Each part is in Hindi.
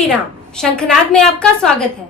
श्री राम। शंखनाद में आपका स्वागत है।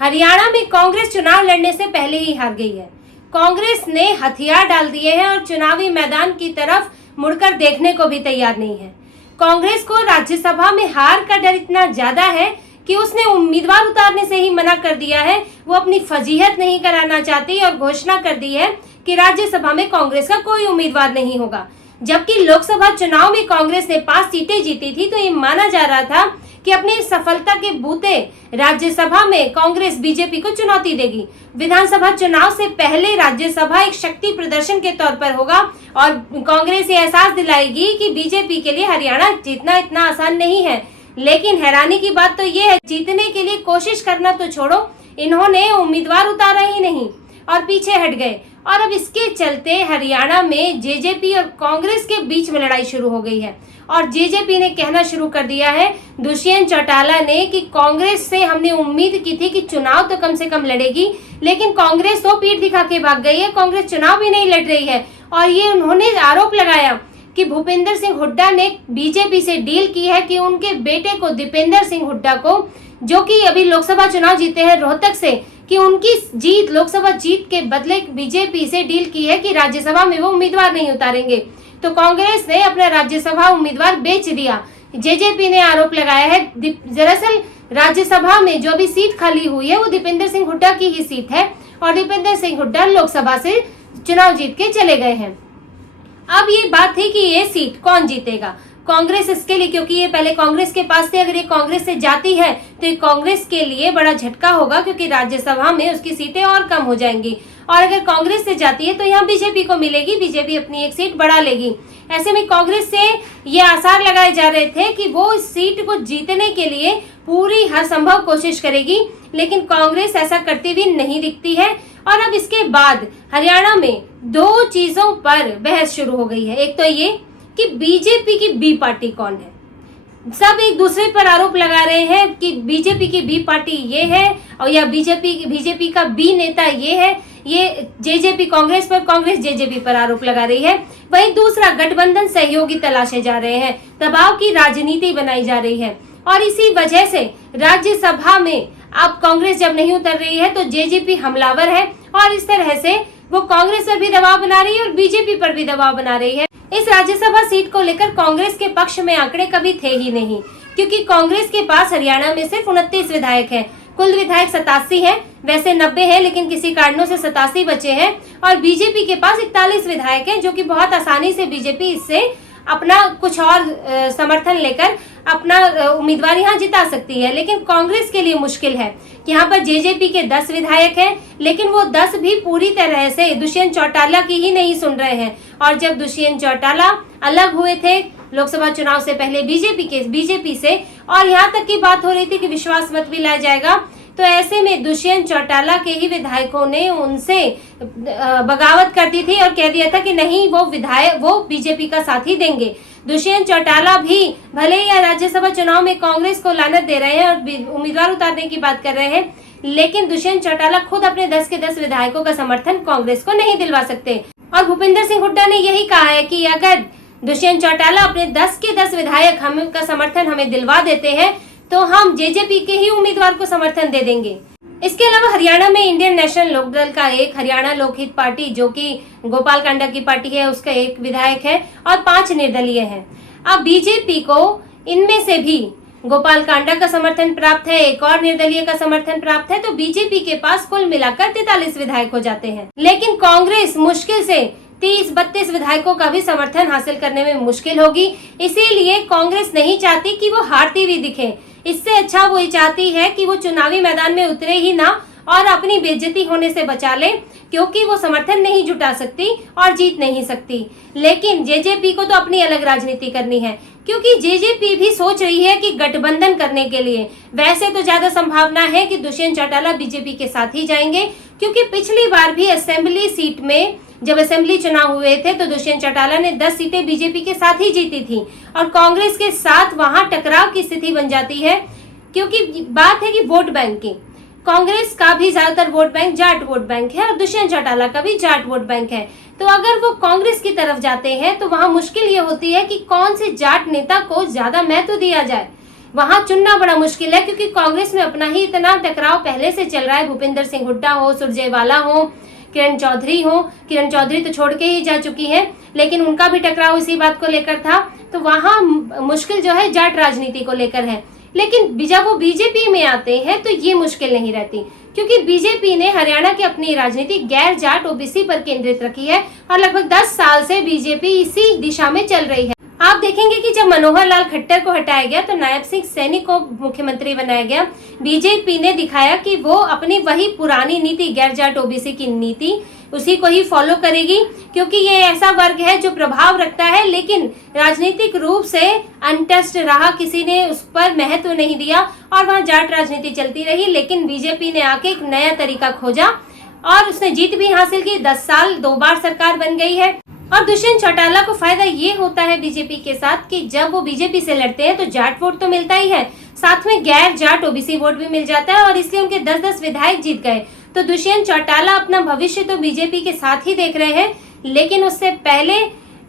हरियाणा में कांग्रेस चुनाव लड़ने से पहले ही हार गई है। कांग्रेस ने हथियार डाल दिए हैं और चुनावी मैदान की तरफ मुड़कर देखने को भी तैयार नहीं है। कांग्रेस को राज्यसभा में हार का डर इतना ज्यादा है कि उसने उम्मीदवार उतारने से ही मना कर दिया है। वो अपनी फजीहत नहीं कराना चाहती और घोषणा कर दी है कि राज्यसभा में कांग्रेस का कोई उम्मीदवार नहीं होगा। जबकि लोकसभा चुनाव में कांग्रेस ने 5 सीटें जीती थी, तो ये माना जा रहा था कि अपनी सफलता के बूते राज्यसभा में कांग्रेस बीजेपी को चुनौती देगी। विधानसभा चुनाव से पहले राज्यसभा एक शक्ति प्रदर्शन के तौर पर होगा और कांग्रेस ये एहसास दिलाएगी कि बीजेपी के लिए हरियाणा जीतना इतना आसान नहीं है। लेकिन हैरानी की बात तो ये है, जीतने के लिए कोशिश करना तो छोड़ो, इन्होंने उम्मीदवार उतारा ही नहीं और पीछे हट गए। और अब इसके चलते हरियाणा में जेजेपी और कांग्रेस के बीच में लड़ाई शुरू हो गई है और जेजेपी ने कहना शुरू कर दिया है, दुष्यंत चौटाला ने, कि कांग्रेस से हमने उम्मीद की थी कि चुनाव तो कम से कम लड़ेगी, लेकिन कांग्रेस तो पीठ दिखा के भाग गई है, कांग्रेस चुनाव भी नहीं लड़ रही है। और ये उन्होंने आरोप लगाया कि भूपेंद्र सिंह हुड्डा ने बीजेपी से डील की है कि उनके बेटे को, दीपेंद्र सिंह हुड्डा को, जो कि अभी लोकसभा चुनाव जीते हैं रोहतक से, कि उनकी जीत, लोकसभा जीत के बदले बीजेपी से डील की है कि राज्यसभा में वो उम्मीदवार नहीं उतारेंगे। तो कांग्रेस ने अपना राज्यसभा उम्मीदवार बेच दिया। जेजेपी ने आरोप लगाया है, दरअसल राज्यसभा में जो अभी सीट खाली हुई है वो दीपेंद्र सिंह हुड्डा की ही सीट है और दीपेंद्र सिंह हुड्डा लोकसभा से चुनाव जीत के चले गए हैं। अब ये बात थी कि ये सीट कौन जीतेगा। कांग्रेस इसके लिए, क्योंकि ये पहले कांग्रेस के पास थी, अगर ये कांग्रेस से जाती है तो ये कांग्रेस के लिए बड़ा झटका होगा, क्योंकि राज्यसभा में उसकी सीटें और कम हो जाएंगी। और अगर कांग्रेस से जाती है तो यहाँ बीजेपी को मिलेगी, बीजेपी अपनी एक सीट बढ़ा लेगी। ऐसे में कांग्रेस से ये आसार लगाए जा रहे थे कि वो इस सीट को जीतने के लिए पूरी हर संभव कोशिश करेगी, लेकिन कांग्रेस ऐसा करती हुई नहीं दिखती है। और अब इसके बाद हरियाणा में 2 चीजों पर बहस शुरू हो गई है। एक तो ये कि बीजेपी की बी पार्टी कौन है। सब एक दूसरे पर आरोप लगा रहे हैं कि बीजेपी की बी पार्टी ये है और या बीजेपी का बी नेता ये है। ये जेजेपी कांग्रेस पर, कांग्रेस जेजेपी पर आरोप लगा रही है। वहीं दूसरा गठबंधन सहयोगी तलाशे जा रहे हैं, दबाव की राजनीति बनाई जा रही है। और इसी वजह से राज्यसभा में अब कांग्रेस जब नहीं उतर रही है तो जेजेपी हमलावर है और इस तरह से वो कांग्रेस पर भी दबाव बना रही है और बीजेपी पर भी दबाव बना रही है। इस राज्यसभा सीट को लेकर कांग्रेस के पक्ष में आंकड़े कभी थे ही नहीं, क्योंकि कांग्रेस के पास हरियाणा में सिर्फ 29 विधायक हैं। कुल विधायक 87 हैं, वैसे 90 हैं, लेकिन किसी कारणों से 87 बचे हैं। और बीजेपी के पास 41 विधायक हैं, जो कि बहुत आसानी से बीजेपी इससे अपना कुछ और समर्थन लेकर अपना उम्मीदवार यहाँ जिता सकती है। लेकिन कांग्रेस के लिए मुश्किल है कि यहाँ पर जेजेपी के 10 विधायक हैं, लेकिन वो 10 भी पूरी तरह से दुष्यंत चौटाला की ही नहीं सुन रहे हैं। और जब दुष्यंत चौटाला अलग हुए थे लोकसभा चुनाव से पहले बीजेपी से, और यहाँ तक की बात हो रही थी कि विश्वास मत भी लाया जाएगा, तो ऐसे में दुष्यंत चौटाला के ही विधायकों ने उनसे बगावत कर दी थी और कह दिया था कि नहीं, वो बीजेपी का साथ ही देंगे। दुष्यंत चौटाला भी भले ही राज्यसभा चुनाव में कांग्रेस को लानत दे रहे हैं और उम्मीदवार उतारने की बात कर रहे हैं, लेकिन दुष्यंत चौटाला खुद अपने 10 के 10 विधायकों का समर्थन कांग्रेस को नहीं दिलवा सकते। और भूपेंद्र सिंह हुड्डा ने यही कहा है कि अगर दुष्यंत चौटाला अपने 10 के 10 विधायक का समर्थन हमें दिलवा देते हैं तो हम जेजेपी के ही उम्मीदवार को समर्थन दे देंगे। इसके अलावा हरियाणा में इंडियन नेशनल लोकदल का एक, हरियाणा लोकहित पार्टी जो कि गोपाल कांडा की पार्टी है, उसका एक विधायक है और 5 निर्दलीय हैं। अब बीजेपी को इनमें से भी गोपाल कांडा का समर्थन प्राप्त है, एक और निर्दलीय का समर्थन प्राप्त है, तो बीजेपी के पास कुल मिलाकर 43 विधायक हो जाते हैं। लेकिन कांग्रेस मुश्किल से 30-32 विधायकों का भी समर्थन हासिल करने में मुश्किल होगी। इसीलिए कांग्रेस नहीं चाहती कि वो हारती हुई दिखे। इससे अच्छा वो ये चाहती है कि वो चुनावी मैदान में उतरे ही ना और अपनी बेइज्जती होने से बचा ले, क्योंकि वो समर्थन नहीं जुटा सकती और जीत नहीं सकती। लेकिन जेजेपी को तो अपनी अलग राजनीति करनी है, क्योंकि जेजेपी भी सोच रही है कि गठबंधन करने के लिए वैसे तो ज्यादा संभावना है कि दुष्यंत चौटाला बीजेपी के साथ ही जाएंगे, क्योंकि पिछली बार भी असेंबली सीट में जब असेंबली चुनाव हुए थे तो दुष्यंत चौटाला ने 10 सीटें बीजेपी के साथ ही जीती थी और कांग्रेस के साथ वहां टकराव की स्थिति बन जाती है। क्योंकि बात है कि वोट बैंक की, कांग्रेस का भी ज्यादातर vote bank Jat vote bank है और दुष्यंत चौटाला का भी जाट वोट बैंक है। तो अगर वो कांग्रेस की तरफ जाते हैं तो वहां मुश्किल ये होती है कि कौन से जाट नेता को ज्यादा महत्व दिया जाए। वहां चुनना बड़ा मुश्किल है, क्योंकि कांग्रेस में अपना ही इतना टकराव पहले से चल रहा है। भूपिंदर सिंह हुड्डा हो, सुरजेवाला हो, किरण चौधरी हो, किरण चौधरी तो छोड़ के ही जा चुकी है, लेकिन उनका भी टकराव इसी बात को लेकर था। तो वहां मुश्किल जो है जाट राजनीति को लेकर है। लेकिन जब वो बीजेपी में आते हैं तो ये मुश्किल नहीं रहती, क्योंकि बीजेपी ने हरियाणा की अपनी राजनीति गैर जाट ओबीसी पर केंद्रित रखी है और लगभग 10 साल से बीजेपी इसी दिशा में चल रही है। आप देखेंगे कि जब मनोहर लाल खट्टर को हटाया गया तो नायब सिंह सैनी को मुख्यमंत्री बनाया गया। बीजेपी ने दिखाया कि वो अपनी वही पुरानी नीति गैर जाट ओबीसी की नीति उसी को ही फॉलो करेगी, क्योंकि ये ऐसा वर्ग है जो प्रभाव रखता है, लेकिन राजनीतिक रूप से अनटच्ड रहा, किसी ने उस पर महत्व नहीं दिया और वहां जाट राजनीति चलती रही। लेकिन बीजेपी ने आके एक नया तरीका खोजा और उसने जीत भी हासिल की। 10 साल 2 बार सरकार बन गई है। और दुष्यंत चौटाला को फायदा ये होता है बीजेपी के साथ कि जब वो बीजेपी से लड़ते हैं तो जाट वोट तो मिलता ही है, साथ में गैर जाट ओबीसी वोट भी मिल जाता है और इसलिए उनके 10-10 विधायक जीत गए। तो दुष्यंत चौटाला अपना भविष्य तो बीजेपी के साथ ही देख रहे हैं, लेकिन उससे पहले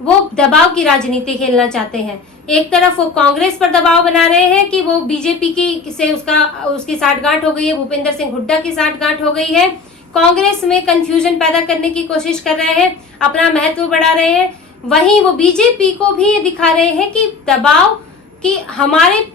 वो दबाव की राजनीति खेलना चाहते हैं। एक तरफ वो कांग्रेस पर दबाव बना रहे हैं कि वो बीजेपी की से उसकी साठगांठ हो गई है, भूपिंदर सिंह हुड्डा की साठगांठ हो गई है। कांग्रेस में कंफ्यूजन पैदा करने की कोशिश कर रहे हैं, अपना महत्व बढ़ा रहे हैं। वहीं वो बीजेपी को भी ये दिखा रहे हैं कि दबाव कि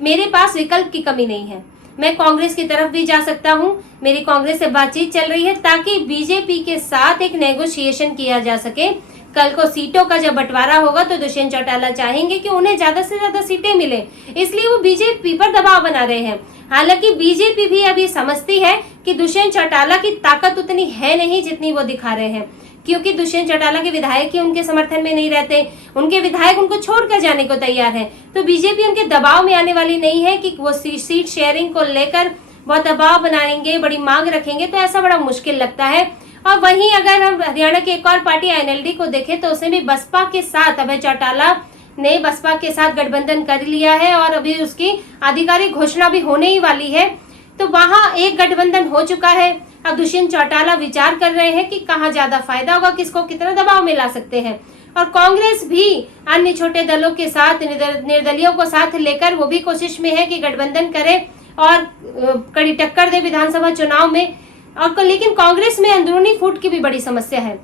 मेरे पास विकल्प की कमी नहीं है, मैं कांग्रेस की तरफ भी जा सकता हूं, मेरी कांग्रेस से बातचीत चल रही है ताकि बीजेपी के साथ एक नेगोशिएशन किया जा सके। कल को सीटों का जब बंटवारा होगा तो दुष्यंत चौटाला चाहेंगे कि उन्हें ज्यादा से ज्यादा सीटें मिले, इसलिए वो बीजेपी पर दबाव बना रहे हैं। हालांकि बीजेपी भी अभी समझती है कि दुष्यंत चौटाला की ताकत उतनी है नहीं जितनी वो दिखा रहे हैं, क्योंकि दुष्यंत चौटाला के विधायक ही उनके समर्थन में नहीं रहते, उनके विधायक उनको छोड़कर जाने को तैयार है। तो बीजेपी उनके दबाव में आने वाली नहीं है कि वो सीट शेयरिंग को लेकर वो दबाव बनाएंगे, बड़ी मांग रखेंगे, तो ऐसा बड़ा मुश्किल लगता है। और वहीं अगर हम हरियाणा की एक और पार्टी एनएलडी को देखें तो उसने भी बसपा के साथ, अभय चौटाला ने बसपा के साथ गठबंधन कर लिया है और अभी उसकी आधिकारिक घोषणा भी होने ही वाली है। तो वहां एक गठबंधन हो चुका है। अब दुष्यंत चौटाला विचार कर रहे हैं कि कहाँ ज्यादा फायदा होगा, किसको कितना दबाव में ला सकते हैं। और कांग्रेस भी अन्य छोटे दलों के साथ, निर्दलियों को साथ लेकर वो भी कोशिश में है कि गठबंधन करे और कड़ी टक्कर दे विधानसभा चुनाव में। और लेकिन कांग्रेस में अंदरूनी फूट की भी बड़ी समस्या है।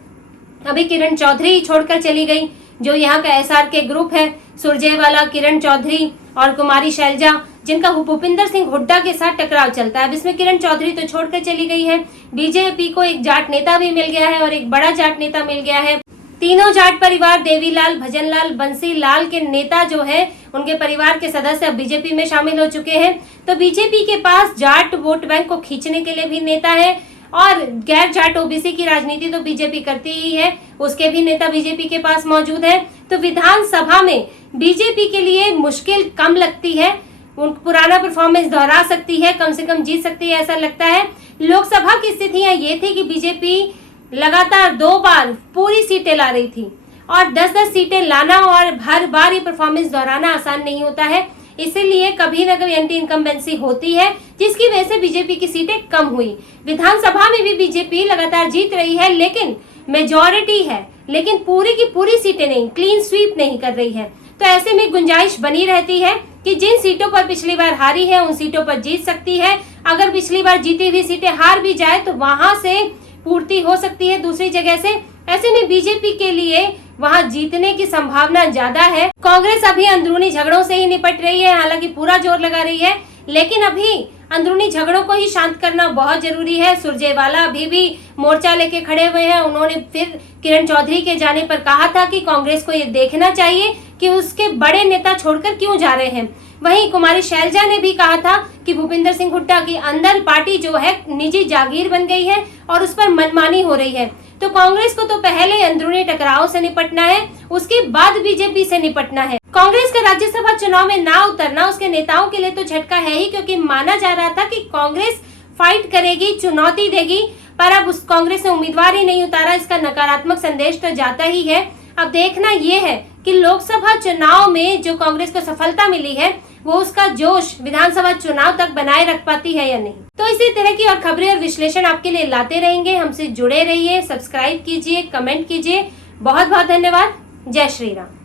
अभी किरण चौधरी छोड़कर चली गई, जो यहाँ का एसआर के ग्रुप है, सुरजेवाला, किरण चौधरी और कुमारी शैलजा, जिनका भूपिंदर सिंह हुड्डा के साथ टकराव चलता है। अब इसमें किरण चौधरी तो छोड़कर चली गई है। बीजेपी को एक जाट नेता भी मिल गया है और एक बड़ा जाट नेता मिल गया है। तीनों जाट परिवार, देवीलाल, भजनलाल, बंसी लाल के नेता जो है, उनके परिवार के सदस्य अब बीजेपी में शामिल हो चुके हैं। तो बीजेपी के पास जाट वोट बैंक को खींचने के लिए भी नेता है और गैर जाट ओबीसी की राजनीति तो बीजेपी करती ही है, उसके भी नेता बीजेपी के पास मौजूद है। तो विधानसभा में बीजेपी के लिए मुश्किल कम लगती है, पुराना परफॉर्मेंस दोहरा सकती है, कम से कम जीत सकती है, ऐसा लगता है। लोकसभा की स्थितियां ये थी कि बीजेपी लगातार 2 बार पूरी सीटें ला रही थी और 10-10 सीटें लाना और हर बार ये परफॉर्मेंस दोहराना आसान नहीं होता है, इसीलिए कभी न कभी एंटी इनकम्बेंसी होती है, जिसकी वजह से बीजेपी की सीटें कम हुई। विधानसभा में भी बीजेपी लगातार जीत रही है, लेकिन मेजॉरिटी है, लेकिन पूरी की पूरी सीटें नहीं, क्लीन स्वीप नहीं कर रही है। तो ऐसे में गुंजाइश बनी रहती है कि जिन सीटों पर पिछली बार हारी है उन सीटों पर जीत सकती है। अगर पिछली बार जीती हुई सीटें हार भी जाए तो वहां से पूर्ति हो सकती है दूसरी जगह से। ऐसे में बीजेपी के लिए वहां जीतने की संभावना ज्यादा है। कांग्रेस अभी अंदरूनी झगड़ों से ही निपट रही है, हालांकि पूरा जोर लगा रही है, लेकिन अभी अंदरूनी झगड़ों को ही शांत करना बहुत जरूरी है। सुरजेवाला अभी भी मोर्चा लेके खड़े हुए हैं। उन्होंने फिर किरण चौधरी के जाने पर कहा था कि कांग्रेस को ये देखना चाहिए कि उसके बड़े नेता छोड़कर क्यों जा रहे हैं। वहीं कुमारी शैलजा ने भी कहा था कि भूपिंदर सिंह हुड्डा के अंदर पार्टी जो है निजी जागीर बन गई है और उस पर मनमानी हो रही है। तो कांग्रेस को तो पहले अंदरूनी टकराव से निपटना है, उसके बाद बीजेपी से निपटना है। कांग्रेस का राज्यसभा चुनाव में ना उतरना उसके नेताओं के लिए तो झटका है ही, क्योंकि माना जा रहा था कि कांग्रेस फाइट करेगी, चुनौती देगी, पर अब उस कांग्रेस ने उम्मीदवार ही नहीं उतारा। इसका नकारात्मक संदेश तो जाता ही है। अब देखना ये है कि लोकसभा चुनाव में जो कांग्रेस को सफलता मिली है वो उसका जोश विधानसभा चुनाव तक बनाए रख पाती है या नहीं। तो इसी तरह की और खबरें और विश्लेषण आपके लिए लाते रहेंगे। हमसे जुड़े रहिए, सब्सक्राइब कीजिए, कमेंट कीजिए। बहुत बहुत धन्यवाद। जय श्री राम।